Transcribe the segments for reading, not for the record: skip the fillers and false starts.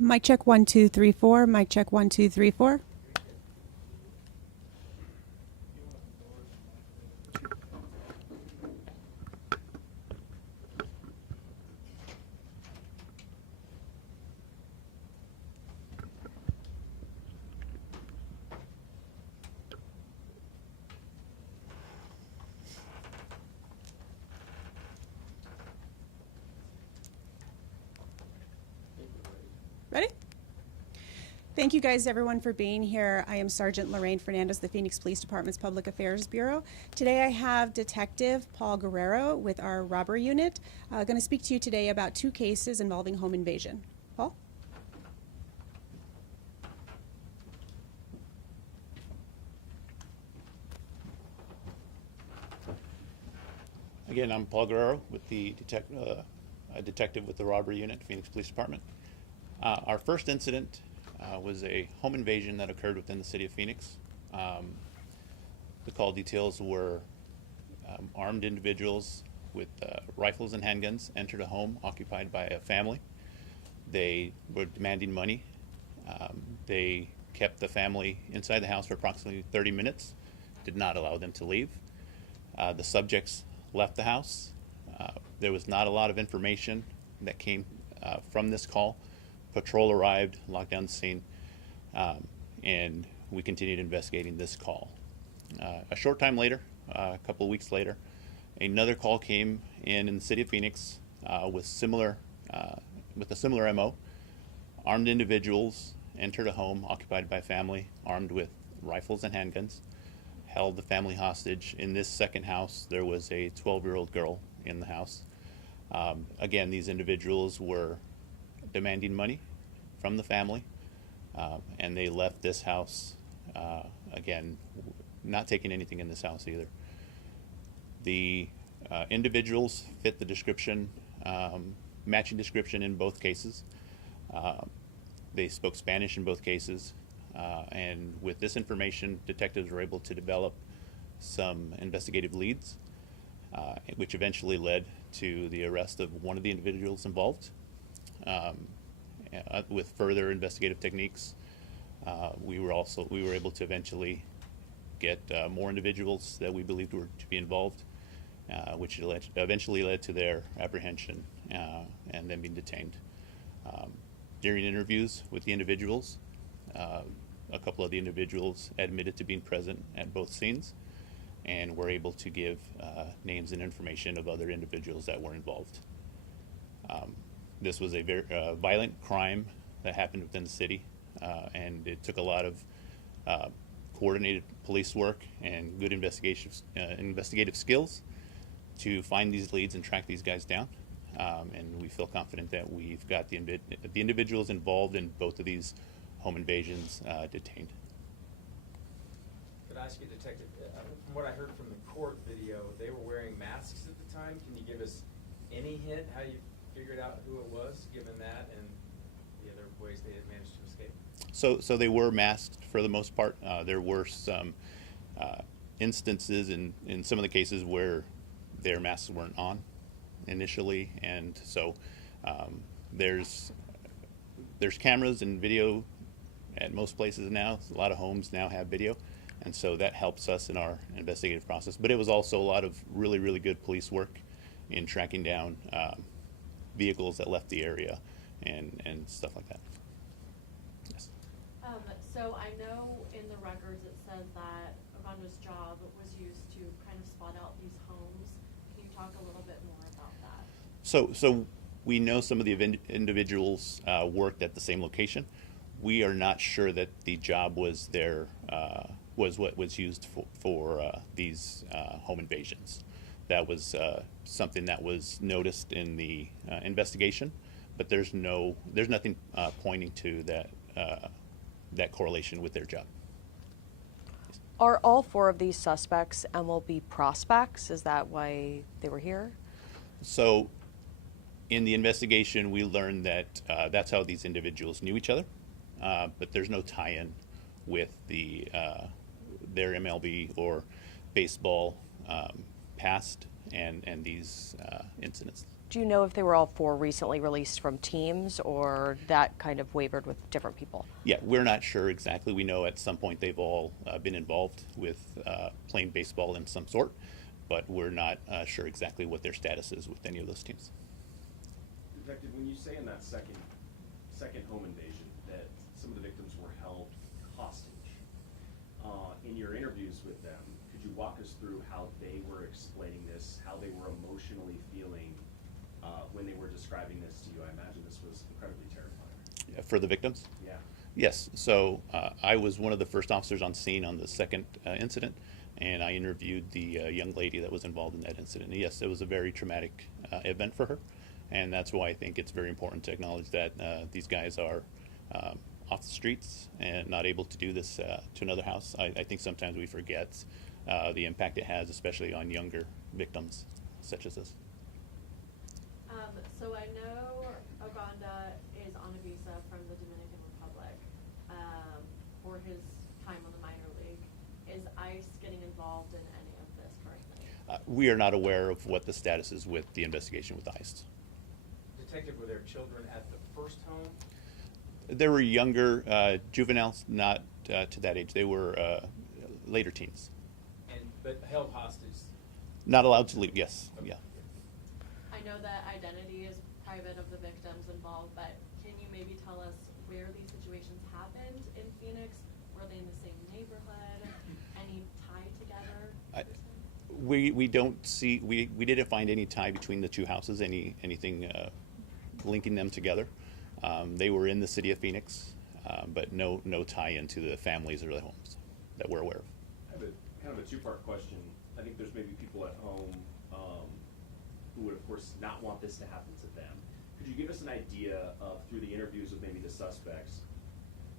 Mic check 1 2 3 4. Mic check 1 2 3 4. Ready? Thank you guys, everyone, for being here. I am Sergeant Lorraine Fernandez, the Phoenix Police Department's Public Affairs Bureau. Today I have Detective Paul Guerrero with our robbery unit. Going to speak to you today about 2 cases involving home invasion. Paul? Again, I'm Paul Guerrero with the detective with the robbery unit, Phoenix Police Department. Our first incident was a home invasion that occurred within the city of Phoenix. The call details were armed individuals with rifles and handguns entered a home occupied by a family. They were demanding money. They kept the family inside the house for approximately 30 minutes, did not allow them to leave. The subjects left the house. There was not a lot of information that came from this call. Patrol arrived, locked down the scene, and we continued investigating this call. A short time later, a couple of weeks later, another call came in the city of Phoenix with a similar MO. Armed individuals entered a home occupied by a family, armed with rifles and handguns, held the family hostage. In this second house, there was a 12-year-old girl in the house. Again, these individuals were demanding money from the family, and they left this house, again, not taking anything in this house either. The individuals fit the description, matching description in both cases. They spoke Spanish in both cases, and with this information, detectives were able to develop some investigative leads, which eventually led to the arrest of one of the individuals involved. With further investigative techniques, we were able to eventually get more individuals that we believed were to be involved, which eventually led to their apprehension and them being detained. During interviews with the individuals, a couple of the individuals admitted to being present at both scenes and were able to give names and information of other individuals that were involved. This was a very violent crime that happened within the city, and it took a lot of coordinated police work and good investigative skills to find these leads and track these guys down. And we feel confident that we've got the individuals involved in both of these home invasions detained. Could I ask you, Detective, from what I heard from the court video, they were wearing masks at the time. Can you give us any hint how you figured out who it was, given that and the other ways they had managed to escape? So they were masked for the most part. There were some instances in some of the cases where their masks weren't on initially, and so there's cameras and video at most places now. A lot of homes now have video, and so that helps us in our investigative process. But it was also a lot of really, really good police work in tracking down vehicles that left the area and stuff like that. Yes. So I know in the records it says that Ogando's job was used to kind of spot out these homes. Can you talk a little bit more about that? So we know some of the individuals worked at the same location. We are not sure that the job was was what was used for these home invasions. That was something that was noticed in the investigation, but there's nothing pointing to that correlation with their job. Are all 4 of these suspects MLB prospects? Is that why they were here? So in the investigation, we learned that that's how these individuals knew each other, but there's no tie-in with their MLB or baseball past and these incidents. Do you know if they were all 4 recently released from teams, or that kind of wavered with different people? Yeah, we're not sure exactly. We know at some point they've all been involved with playing baseball in some sort, but we're not sure exactly what their status is with any of those teams. Detective, when you say in that second home invasion that some of the victims were held hostage, in your interviews with them, could you walk us through how they were explaining this, how they were emotionally feeling when they were describing this to you? I imagine this was incredibly terrifying. For the victims? Yeah. Yes. So I was one of the first officers on scene on the second incident, and I interviewed the young lady that was involved in that incident. And yes, it was a very traumatic event for her, and that's why I think it's very important to acknowledge that these guys are off the streets and not able to do this to another house. I think sometimes we forget the impact it has, especially on younger victims such as this. So I know Ogando is on a visa from the Dominican Republic for his time on the minor league. Is ICE getting involved in any of this currently? We are not aware of what the status is with the investigation with ICE. Detective, were there children at the first home? There were younger juveniles, not to that age. They were later teens. But held hostage? Not allowed to leave, yes, Okay. yeah. I know that identity is private of the victims involved, but can you maybe tell us where these situations happened in Phoenix? Were they in the same neighborhood? Any tie together? We don't see, we didn't find any tie between the two houses, anything linking them together. They were in the city of Phoenix, but no tie into the families or the homes that we're aware of. I have kind of a two-part question. I think there's maybe people at home who would, of course, not want this to happen to them. Could you give us an idea of, through the interviews with maybe the suspects,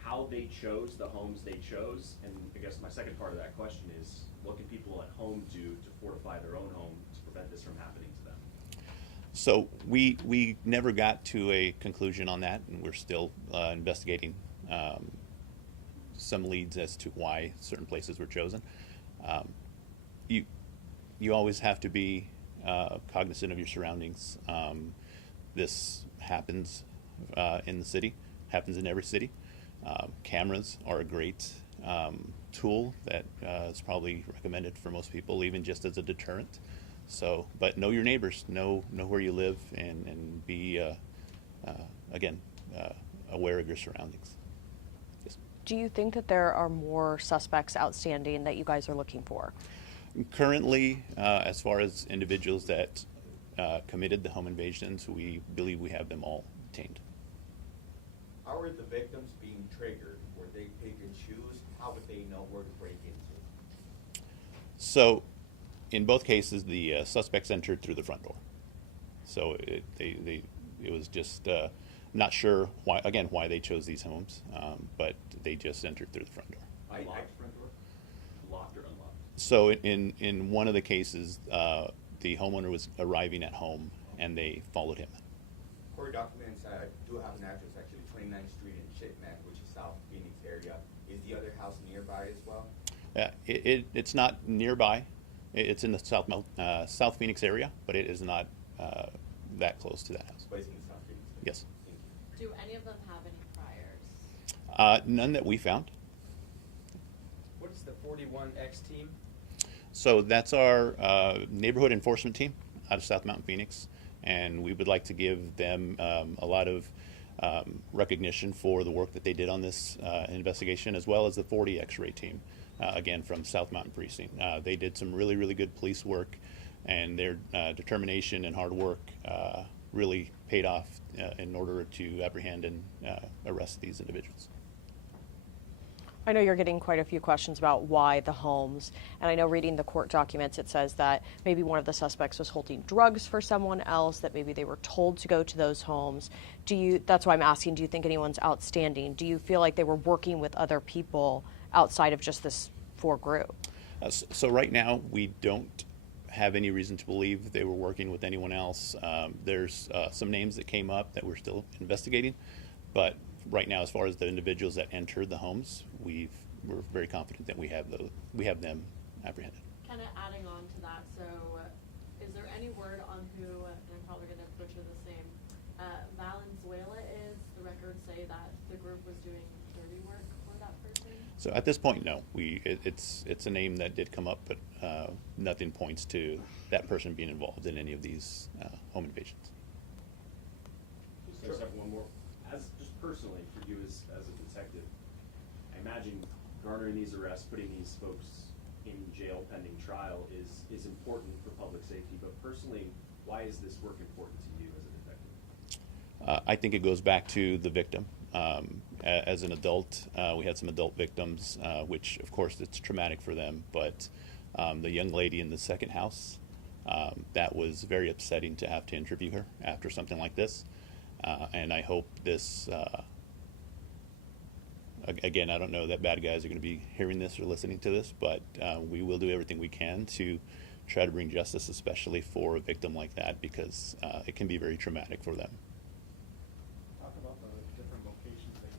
how they chose the homes they chose? And I guess my second part of that question is, what can people at home do to fortify their own home to prevent this from happening to them? So we never got to a conclusion on that, and we're still investigating some leads as to why certain places were chosen. You always have to be cognizant of your surroundings. This happens in the city, happens in every city. Cameras are a great tool that is probably recommended for most people, even just as a deterrent. So, but know your neighbors, know where you live, and be again aware of your surroundings. Yes. Do you think that there are more suspects outstanding that you guys are looking for? Currently, as far as individuals that committed the home invasions, we believe we have them all detained. How are the victims being triggered? Were they pick and choose? How would they know where to break into? So, in both cases, the suspects entered through the front door. So it was just not sure why they chose these homes, but they just entered through the front door. Unlocked front door? Locked or unlocked? So in one of the cases, the homeowner was arriving at home, and they followed him. Court documents do have an address, actually 29th Street in Shipman, which is South Phoenix area. Is the other house nearby as well? It's not nearby. It's in the South Phoenix area, but it is not that close to that house. But it's in the South Phoenix area. Yes. Thank you. Do any of them have any priors? None that we found. What is the 41X team? So that's our neighborhood enforcement team out of South Mountain, Phoenix, and we would like to give them a lot of recognition for the work that they did on this investigation, as well as the 40 X-ray team, again from South Mountain Precinct. They did some really, really good police work, and their determination and hard work really paid off in order to apprehend and arrest these individuals. I know you're getting quite a few questions about why the homes, and I know reading the court documents it says that maybe one of the suspects was holding drugs for someone else, that maybe they were told to go to those homes. That's why I'm asking, do you think anyone's outstanding? Do you feel like they were working with other people outside of just this 4 group? So right now we don't have any reason to believe they were working with anyone else. There's some names that came up that we're still investigating, but right now, as far as the individuals that entered the homes, we're very confident that we have them apprehended. Kind of adding on to that, so is there any word on who, and I'm probably going to butcher this name, Valenzuela is? The records say that the group was doing dirty work for that person. So at this point, no. It's a name that did come up, but nothing points to that person being involved in any of these home invasions. I just have one more. As just personally, for you as a detective, I imagine garnering these arrests, putting these folks in jail pending trial is important for public safety. But personally, why is this work important to you as a detective? I think it goes back to the victim. As an adult, we had some adult victims, which of course it's traumatic for them, but the young lady in the second house, that was very upsetting to have to interview her after something like this. And I hope this, again, I don't know that bad guys are going to be hearing this or listening to this, but we will do everything we can to try to bring justice, especially for a victim like that, because it can be very traumatic for them. Talk about the different locations that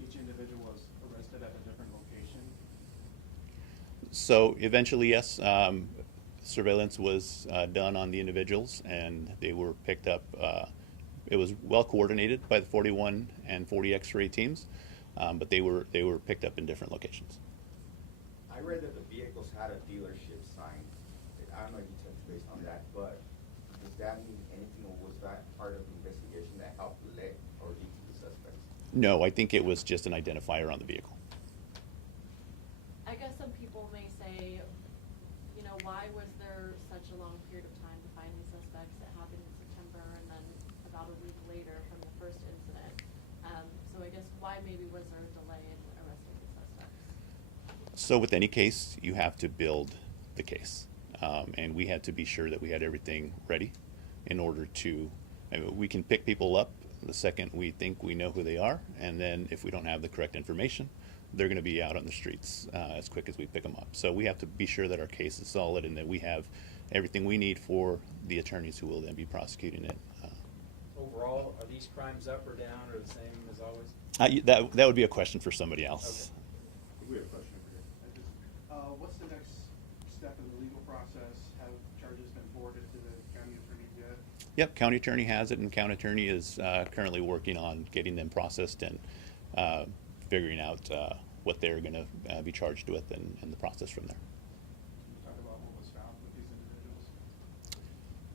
each individual was arrested at a different location. So eventually, yes, surveillance was done on the individuals, and they were picked up. It was well coordinated by the 41 and 40 X-ray teams, but they were picked up in different locations. I read that the vehicles had a dealership sign. I don't know if you touched base on that, but does that mean anything, or was that part of the investigation that helped lead or lead to the suspects? No, I think it was just an identifier on the vehicle. I guess some people may say, you know, why was there such a long period of time to find these suspects? It happened in September, and then about a week later from the first incident. So I guess why maybe was there a delay in arresting the suspects? So with any case, you have to build the case. And we had to be sure that we had everything ready in order to, I mean, we can pick people up the second we think we know who they are, and then if we don't have the correct information, they're going to be out on the streets as quick as we pick them up. So we have to be sure that our case is solid and that we have everything we need for the attorneys who will then be prosecuting it. Overall, are these crimes up or down or the same as always? That would be a question for somebody else. I think we have a question over here. What's the next step in the legal process? Have charges been forwarded to the county attorneys yet? Yep, county attorney has it, and county attorney is currently working on getting them processed and figuring out what they're going to be charged with and the process from there. Can you talk about what was found with these individuals?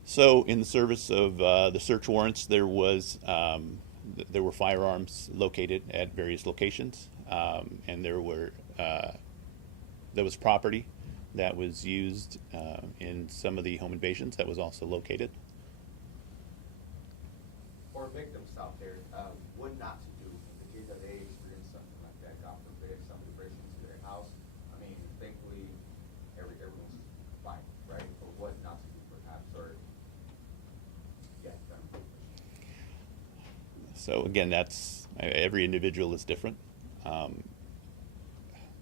So in the service of the search warrants, there were firearms located at various locations, and there was property that was used in some of the home invasions that was also located. Or victims out there, what not to do in the case that they experience something like that. God forbid somebody breaks into their house. I mean, thankfully, everyone's fine, right? But what not to do, perhaps, or yeah. So again, that's every individual is different.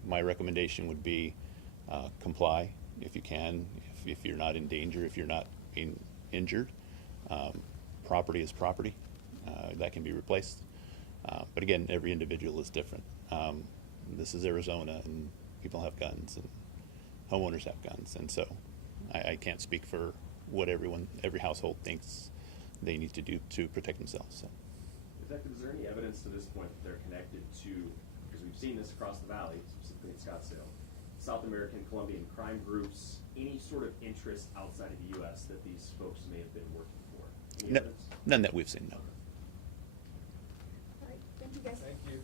My recommendation would be comply if you can, if you're not in danger, if you're not being injured. Property is property. That can be replaced. But again, every individual is different. This is Arizona, and people have guns, and homeowners have guns, and so I can't speak for what every household thinks they need to do to protect themselves. So. Detective, is there any evidence to this point that they're connected to, because we've seen this across the valley, specifically in Scottsdale, South American, Colombian crime groups, any sort of interest outside of the U.S. that these folks may have been working for? Any evidence? None that we've seen, no. All right, thank you guys. Thank you.